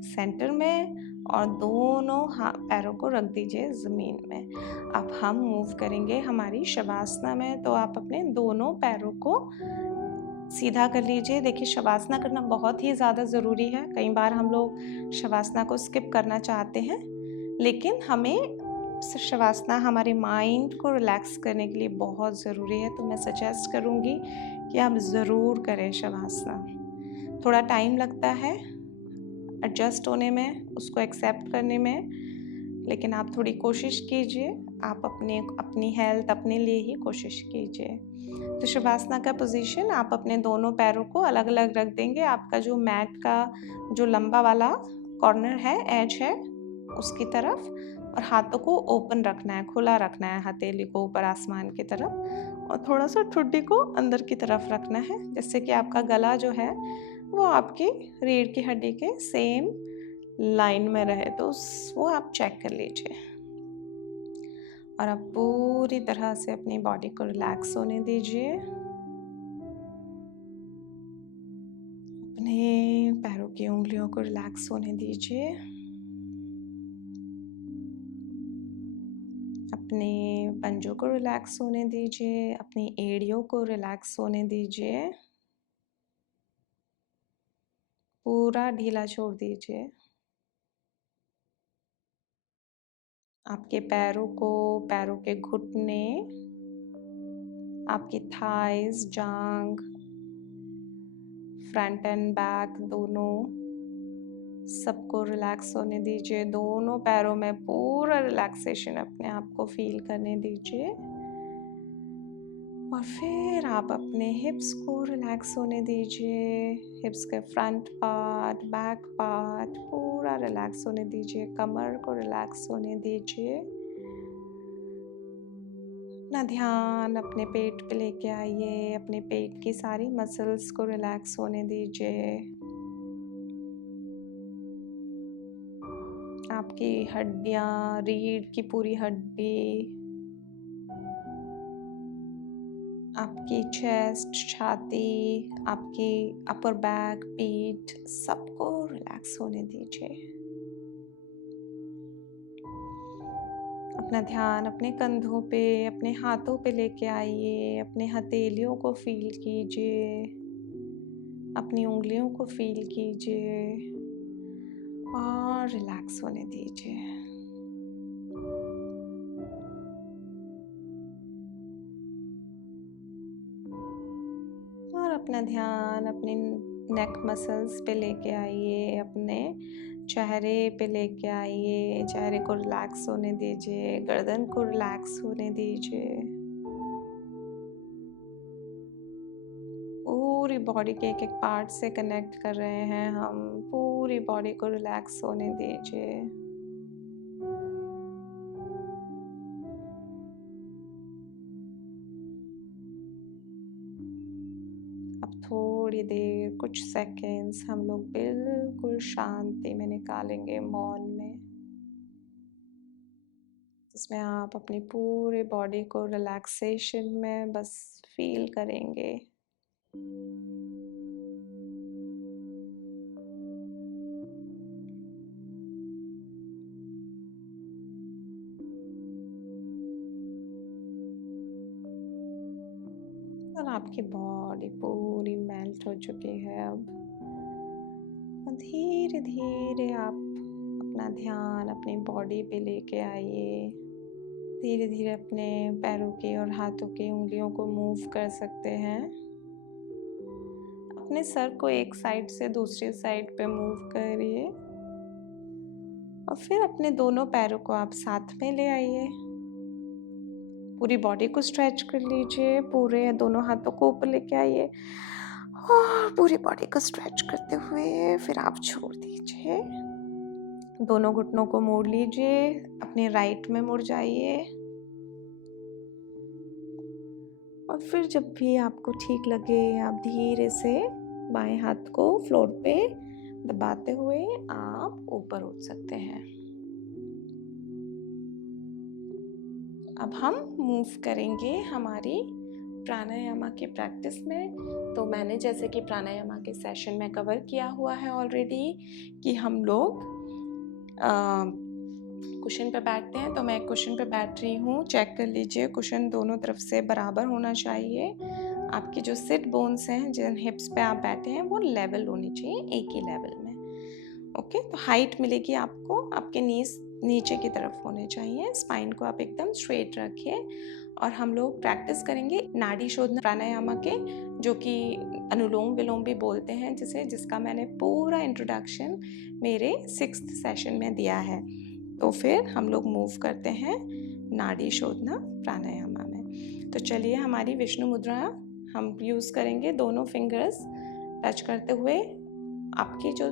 सेंटर में और दोनों पैरों को रख दीजिए ज़मीन में। अब हम मूव करेंगे हमारी शवासना में, तो आप अपने दोनों पैरों को सीधा कर लीजिए। देखिए, शवासना करना बहुत ही ज़्यादा ज़रूरी है। कई बार हम लोग शवासना को स्किप करना चाहते हैं, लेकिन हमें शवासना हमारे माइंड को रिलैक्स करने के लिए बहुत ज़रूरी है। तो मैं सजेस्ट करूँगी कि आप ज़रूर करें शवासना। थोड़ा टाइम लगता है एडजस्ट होने में, उसको एक्सेप्ट करने में, लेकिन आप थोड़ी कोशिश कीजिए। आप अपनी हेल्थ अपने लिए ही कोशिश कीजिए। तो शवासना का पोजीशन, आप अपने दोनों पैरों को अलग अलग रख देंगे। आपका जो मैट का जो लंबा वाला कॉर्नर है, एज है, उसकी तरफ, और हाथों को ओपन रखना है, खुला रखना है, हथेली को ऊपर आसमान की तरफ, और थोड़ा सा ठुड्डी को अंदर की तरफ रखना है, जिससे कि आपका गला जो है वो आपकी रीढ़ की हड्डी के सेम लाइन में रहे। तो वो आप चेक कर लीजिए। और आप पूरी तरह से अपनी बॉडी को रिलैक्स होने दीजिए। अपने पैरों की उंगलियों को रिलैक्स होने दीजिए। अपने पंजों को रिलैक्स होने दीजिए। अपनी एड़ियों को रिलैक्स होने दीजिए। पूरा ढीला छोड़ दीजिए। आपके पैरों को, पैरों के घुटने, आपकी थाइज, जांघ, फ्रंट एंड बैक दोनों, सबको रिलैक्स होने दीजिए। दोनों पैरों में पूरा रिलैक्सेशन अपने आप को फील करने दीजिए। और फिर आप अपने हिप्स को रिलैक्स होने दीजिए। हिप्स के फ्रंट पार्ट, बैक पार्ट पूरा रिलैक्स होने दीजिए। कमर को रिलैक्स होने दीजिए। अपना ध्यान अपने पेट पे लेके आइए। अपने पेट की सारी मसल्स को रिलैक्स होने दीजिए। आपकी हड्डियाँ, रीढ़ की पूरी हड्डी, आपकी चेस्ट, छाती, आपकी अपर बैक, पीठ, सबको रिलैक्स होने दीजिए। अपना ध्यान अपने कंधों पे, अपने हाथों पे लेके आइए। अपने हथेलियों को फील कीजिए। अपनी उंगलियों को फील कीजिए और रिलैक्स होने दीजिए। और अपना ध्यान अपने नेक मसल्स पे लेके आइए। अपने चेहरे पे लेके आइए। चेहरे को रिलैक्स होने दीजिए। गर्दन को रिलैक्स होने दीजिए। पूरी बॉडी के एक एक पार्ट से कनेक्ट कर रहे हैं हम। पूरी बॉडी को रिलैक्स होने दीजिए। अब थोड़ी देर, कुछ सेकेंड्स हम लोग बिल्कुल शांति में निकालेंगे, मौन में, जिसमें आप अपनी पूरी बॉडी को रिलैक्सेशन में बस फील करेंगे। और आपकी बॉडी पूरी मेल्ट हो चुकी है अब। धीरे धीरे आप अपना ध्यान अपनी बॉडी पे लेके आइए। धीरे धीरे अपने पैरों की और हाथों की उंगलियों को मूव कर सकते हैं। अपने सर को एक साइड से दूसरी साइड पे मूव करिए। और फिर अपने दोनों पैरों को आप साथ में ले आइए। पूरी बॉडी को स्ट्रेच कर लीजिए। पूरे दोनों हाथों को ऊपर लेके आइए और पूरी बॉडी को स्ट्रेच करते हुए फिर आप छोड़ दीजिए। दोनों घुटनों को मोड़ लीजिए। अपने राइट में मुड़ जाइए। और फिर जब भी आपको ठीक लगे, आप धीरे से बाएं हाथ को फ्लोर पे दबाते हुए आप ऊपर उठ सकते हैं। अब हम मूव करेंगे हमारी प्राणायामा की प्रैक्टिस में। तो मैंने जैसे कि प्राणायामा के सेशन में कवर किया हुआ है ऑलरेडी कि हम लोग कुशन पे बैठते हैं। तो मैं कुशन पे बैठ रही हूँ। चेक कर लीजिए, कुशन दोनों तरफ से बराबर होना चाहिए। आपकी जो सिट बोन्स हैं, जिन हिप्स पे आप बैठे हैं, वो लेवल होनी चाहिए, एक ही लेवल में। ओके, तो हाइट मिलेगी आपको, आपके नीज नीचे की तरफ होने चाहिए। स्पाइन को आप एकदम स्ट्रेट रखिए और हम लोग प्रैक्टिस करेंगे नाड़ी शोधन प्राणायामा के, जो कि अनुलोम विलोम भी बोलते हैं जिसका मैंने पूरा इंट्रोडक्शन मेरे 6th सेशन में दिया है। तो फिर हम लोग मूव करते हैं नाड़ी शोधना प्राणायामा में। तो चलिए, हमारी विष्णु मुद्रा हम यूज़ करेंगे। दोनों फिंगर्स टच करते हुए आपकी जो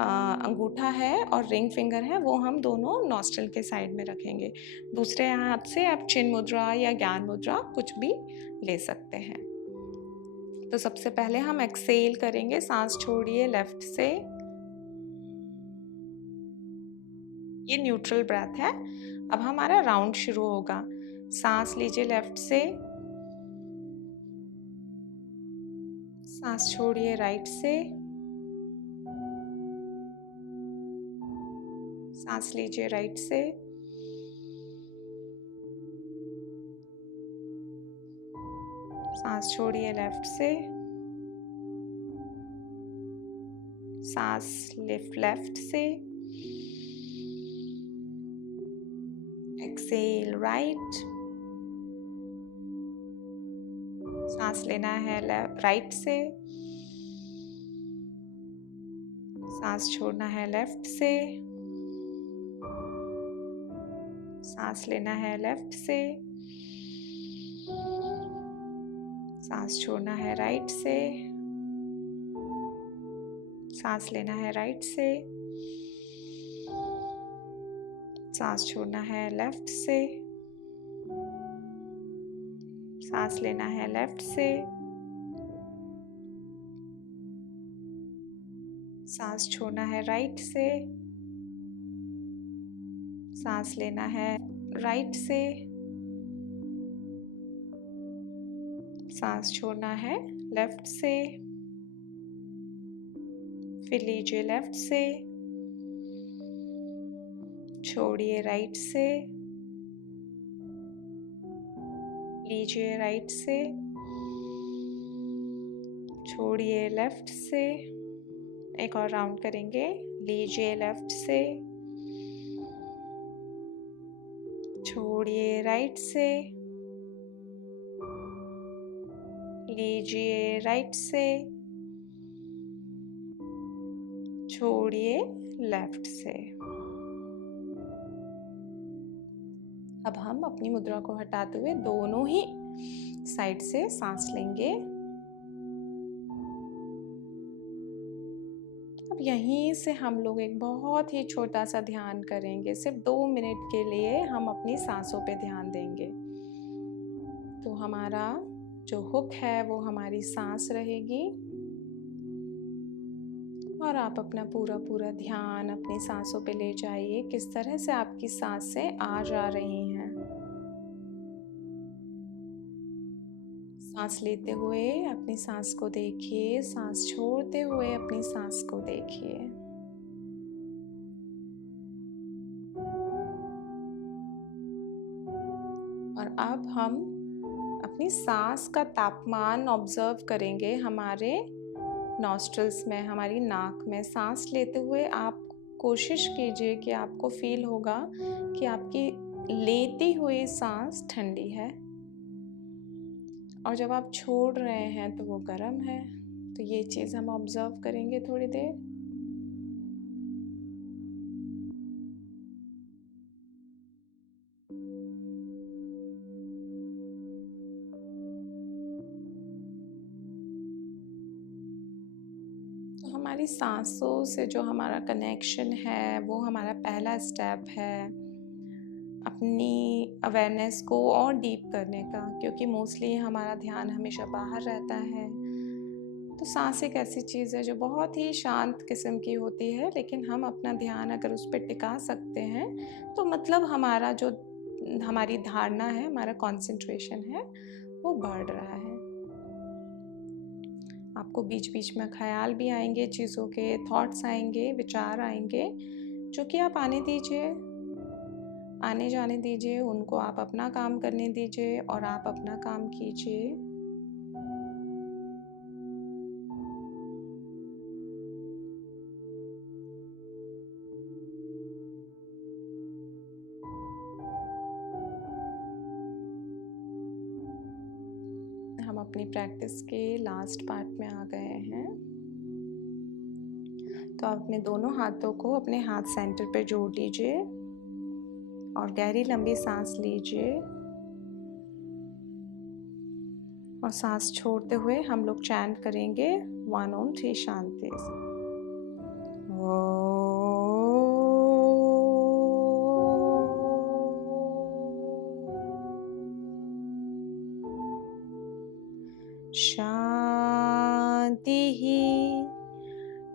अंगूठा है और रिंग फिंगर है वो हम दोनों नॉस्ट्रल के साइड में रखेंगे। दूसरे हाथ से आप चिन मुद्रा या ज्ञान मुद्रा कुछ भी ले सकते हैं। तो सबसे पहले हम एक्सेल करेंगे, सांस छोड़िए लेफ्ट से। ये न्यूट्रल ब्रेथ है। अब हमारा राउंड शुरू होगा। सांस लीजिए लेफ्ट से, सांस छोड़िए राइट से, सांस लीजिए राइट से, सांस छोड़िए लेफ्ट से, सांस लिफ्ट लेफ्ट से, एक्सेल राइट, सांस लेना है राइट से, सांस छोड़ना है लेफ्ट से, सांस लेना है लेफ्ट से, सांस छोड़ना है राइट से, सांस लेना है राइट से, सांस छोड़ना है लेफ्ट से, सांस लेना है लेफ्ट से, सांस छोड़ना है राइट से, सांस लेना है राइट से, सांस छोड़ना है लेफ्ट से, फिर लीजिए लेफ्ट से, छोड़िए राइट से, लीजिए राइट से, छोड़िए लेफ्ट से। एक और राउंड करेंगे। लीजिए लेफ्ट से, छोड़िए राइट से, लीजिए राइट से, छोड़िए लेफ्ट से। अब हम अपनी मुद्रा को हटाते हुए दोनों ही साइड से सांस लेंगे। अब यहीं से हम लोग एक बहुत ही छोटा सा ध्यान करेंगे। सिर्फ 2 मिनट के लिए हम अपनी सांसों पे ध्यान देंगे। तो हमारा जो हुक है वो हमारी सांस रहेगी और आप अपना पूरा ध्यान अपनी सांसों पे ले जाइए। किस तरह से आपकी सांसें आ जा रही हैं। सांस लेते हुए अपनी सांस को देखिए, सांस छोड़ते हुए अपनी सांस को देखिए। और अब हम अपनी सांस का तापमान ऑब्जर्व करेंगे हमारे नॉस्ट्रल्स में, हमारी नाक में। सांस लेते हुए आप कोशिश कीजिए कि आपको फील होगा कि आपकी लेती हुई सांस ठंडी है और जब आप छोड़ रहे हैं तो वो गर्म है। तो ये चीज़ हम ऑब्जर्व करेंगे थोड़ी देर। तो हमारी सांसों से जो हमारा कनेक्शन है वो हमारा पहला स्टेप है अपनी अवेयरनेस को और डीप करने का, क्योंकि मोस्टली हमारा ध्यान हमेशा बाहर रहता है। तो सांस एक ऐसी चीज़ है जो बहुत ही शांत किस्म की होती है, लेकिन हम अपना ध्यान अगर उस पर टिका सकते हैं तो मतलब हमारा जो हमारी धारणा है, हमारा कंसंट्रेशन है, वो बढ़ रहा है। आपको बीच बीच में ख्याल भी आएंगे, चीज़ों के थॉट्स आएंगे, विचार आएंगे, जो कि आप आने दीजिए, आने जाने दीजिए, उनको आप अपना काम करने दीजिए और आप अपना काम कीजिए। हम अपनी प्रैक्टिस के लास्ट पार्ट में आ गए हैं। तो आप अपने दोनों हाथों को अपने हाथ सेंटर पे जोड़ लीजिए और गहरी लंबी सांस लीजिए और सांस छोड़ते हुए हम लोग चैंट करेंगे 1 ओम 3 शांति। शांति ही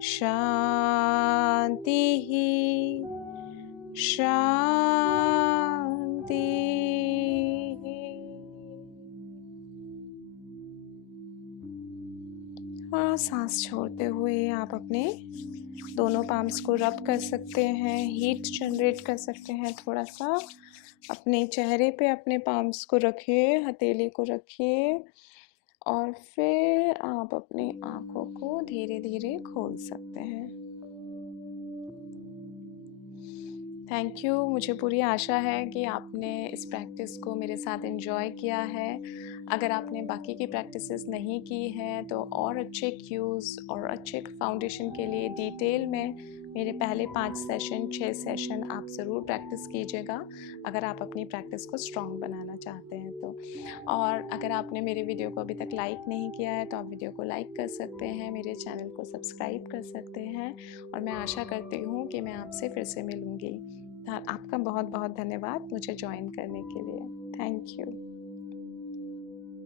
शांति ही शांति ही। और सांस छोड़ते हुए आप अपने दोनों पाम्स को रब कर सकते हैं, हीट जनरेट कर सकते हैं। थोड़ा सा अपने चेहरे पे अपने पाम्स को रखिए, हथेली को रखिए और फिर आप अपनी आँखों को धीरे धीरे खोल सकते हैं। Thank you. मुझे पूरी आशा है कि आपने इस प्रैक्टिस को मेरे साथ एंजॉय किया है। अगर आपने बाकी की प्रैक्टिसेस नहीं की हैं तो और अच्छे क्यूज़ और अच्छे फाउंडेशन के लिए डिटेल में मेरे पहले 5 सेशन 6 सेशन आप ज़रूर प्रैक्टिस कीजिएगा, अगर आप अपनी प्रैक्टिस को स्ट्रॉन्ग बनाना चाहते हैं तो। और अगर आपने मेरे वीडियो को अभी तक लाइक नहीं किया है तो आप वीडियो को लाइक कर सकते हैं, मेरे चैनल को सब्सक्राइब कर सकते हैं और मैं आशा करती हूँ कि मैं आपसे फिर से मिलूँगी। आपका बहुत बहुत धन्यवाद मुझे ज्वाइन करने के लिए। Thank you.